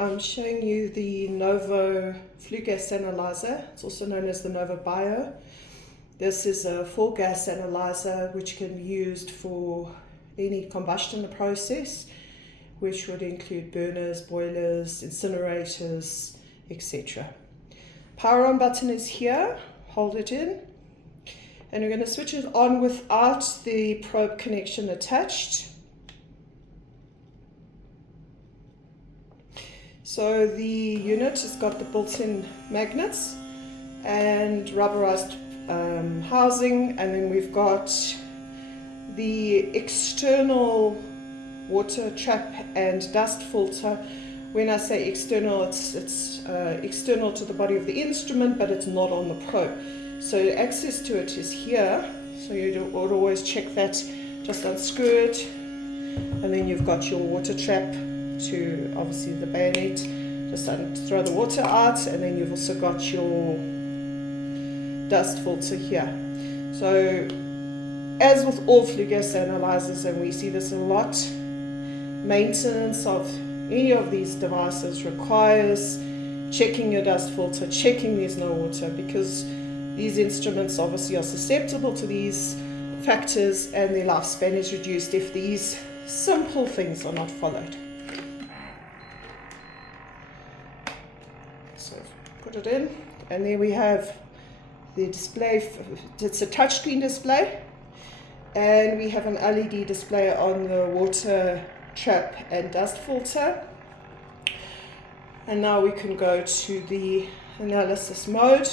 I'm showing you the Novo flue gas analyzer. It's also known as the Novo Bio. This is a full gas analyzer which can be used for any combustion process, which would include burners, boilers, incinerators, etc. Power on button is here. Hold it in. And we're going to switch it on without the probe connection attached. So the unit has got the built-in magnets and rubberized housing, and then we've got the external water trap and dust filter. When I say external, it's external to the body of the instrument, but it's not on the probe. So access to it is here. So you would always check that, just unscrew it, and then you've got your water trap to obviously the bayonet, just throw the water out, and then you've also got your dust filter here. So as with all flue gas analyzers, and we see this a lot, maintenance of any of these devices requires checking your dust filter, checking there's no water, because these instruments obviously are susceptible to these factors and their lifespan is reduced if these simple things are not followed. So put it in, and there we have the display. It's a touchscreen display, and we have an LED display on the water trap and dust filter. And now we can go to the analysis mode.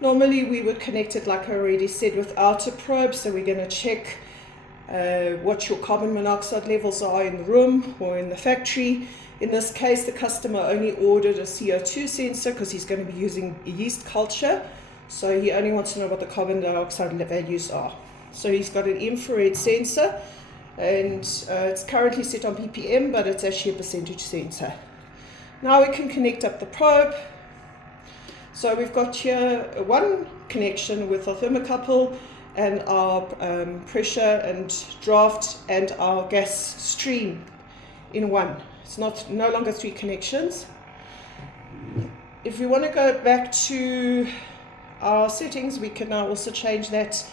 Normally we would connect it, like I already said, without a probe. So we're going to check what your carbon monoxide levels are in the room or in the factory. In this case, the customer only ordered a CO2 sensor because he's going to be using yeast culture. So he only wants to know what the carbon dioxide values are. So he's got an infrared sensor, and it's currently set on ppm, but it's actually a percentage sensor. Now we can connect up the probe. So we've got here one connection with our thermocouple and our pressure and draft and our gas stream in one. It's no longer three connections. If we want to go back to our settings, we can now also change that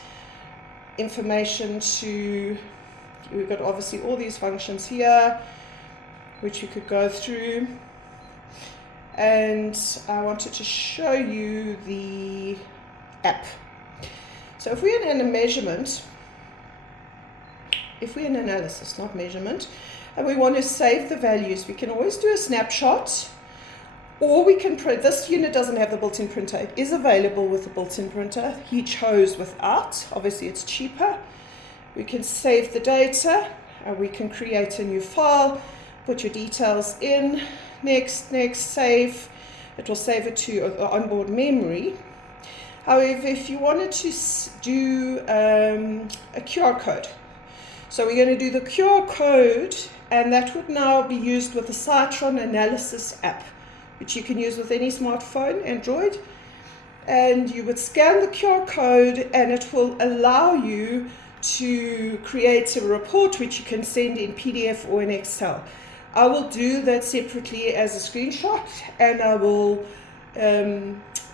information to, we've got obviously all these functions here, which you could go through. And I wanted to show you the app. So if we're in a measurement, if we're in analysis, not measurement, and we want to save the values, we can always do a snapshot, or we can print. This unit doesn't have the built-in printer. It is available with the built-in printer. He chose without. Obviously it's cheaper. We can save the data, and we can create a new file, put your details in, next, save. It will save it to the onboard memory. However, if you wanted to do a QR code, so we're going to do the QR code, and that would now be used with the Citron Analysis app, which you can use with any smartphone, Android. And you would scan the QR code, and it will allow you to create a report which you can send in PDF or in Excel. I will do that separately as a screenshot, and I will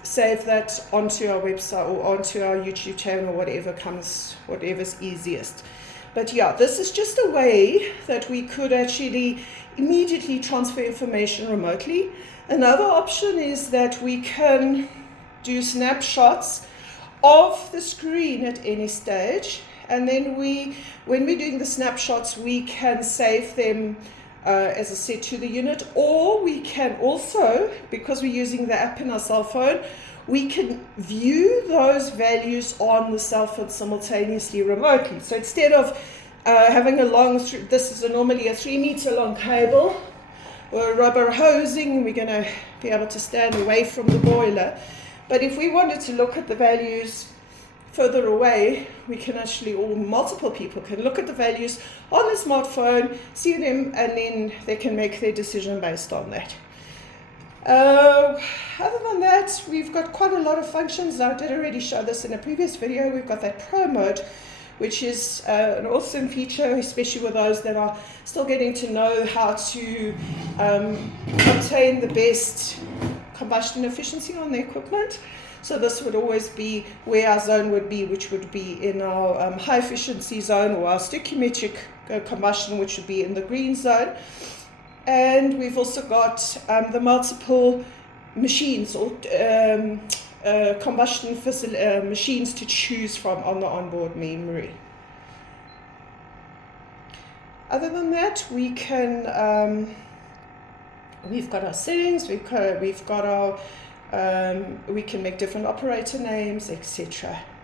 save that onto our website or onto our YouTube channel, whatever's easiest. But yeah, this is just a way that we could actually immediately transfer information remotely. Another option is that we can do snapshots of the screen at any stage, and then when we're doing the snapshots, we can save them as I said, to the unit, or we can also, because we're using the app in our cell phone, we can view those values on the cell phone simultaneously remotely. So instead of having a long, this is normally a 3 meter long cable or rubber hosing, we're going to be able to stand away from the boiler. But if we wanted to look at the values further away, we can actually, or multiple people can look at the values on the smartphone, see them, and then they can make their decision based on that. Other than that, we've got quite a lot of functions. I did already show this in a previous video. We've got that Pro mode, which is an awesome feature, especially with those that are still getting to know how to obtain the best combustion efficiency on the equipment. So this would always be where our zone would be, which would be in our high efficiency zone, or our stoichiometric combustion, which would be in the green zone. And we've also got the multiple machines or combustion machines to choose from on the onboard memory. Other than that, we can we've got our settings, we've got our we can make different operator names, etc.